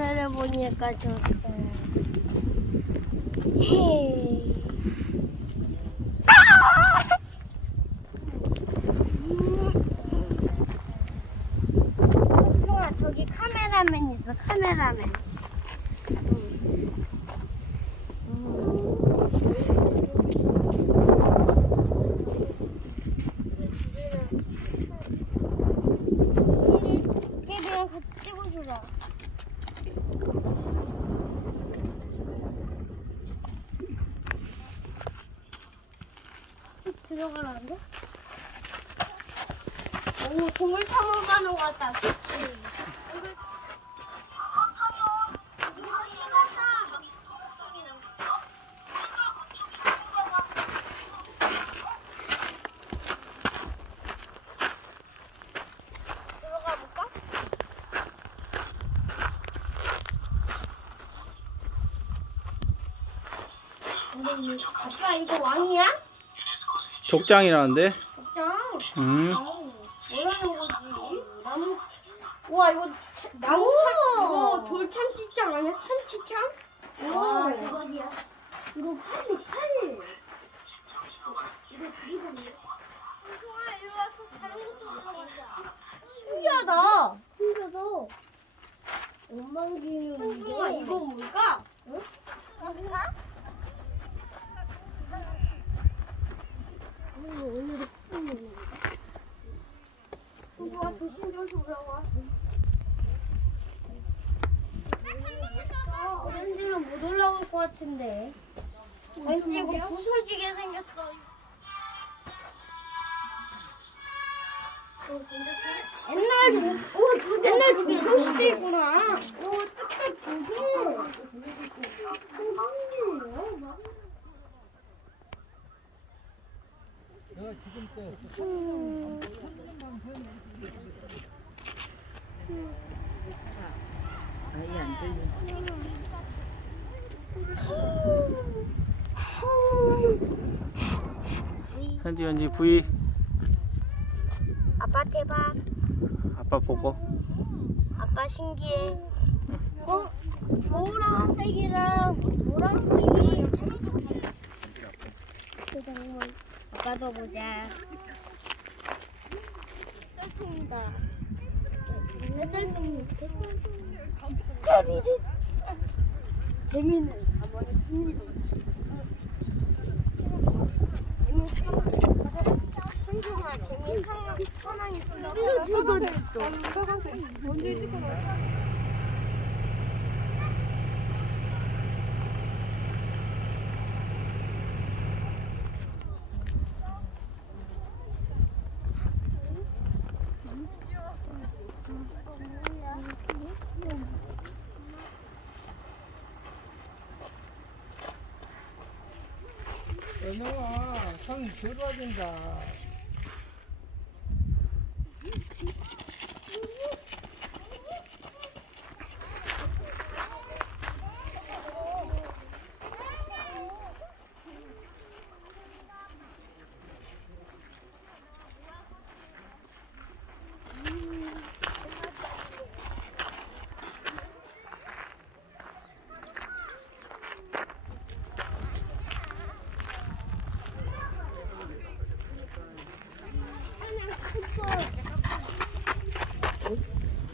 하늘을 보니까 좋다. 헤이. 형아 저기 카메라맨 있어 카메라맨. 걔랑 같이 찍어주라. 쭉 들어가라는데? 오, 동물 탐험 가는 것 같다. 그치? 동물... 들어가 볼까? 아빠 이거 왕이야? 족장이라는데? 걱정. 음. 아우, 뭐라는 거지? 나무. 우와 이거 차- 나무 참 이거 돌 참치창 아니야? 참치창? 우와 대박이야. 이거 팔이 팔. 이거 다리다네. 소아 이리 와서 다른 것도 가보자. 신기하다. 신기하다. 엉망기는 이게. 이거 뭘까? 응? 뭔가? 이거 조심. 오렌지는 못 올라올 것 같은데. 왠지 이거 부서지게 생겼어. 옛날 조, 오, 옛날 조교시대 있구나. 오. 아예 안 들려. 현지 현지 부이 아빠 대박. 아빠 보고 아빠 신기해. 어? 노란색이랑 노란색이 아빠도 보자. 셀통이다. 왜 셀통이 이렇게? 재미는 가만히 씁니다. 재미 한종아 재미 상황 편안히 쏜다. 연영아, 상 들어야 된다. 이게? 엄마 찾지 마. 대표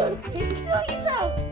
사 어디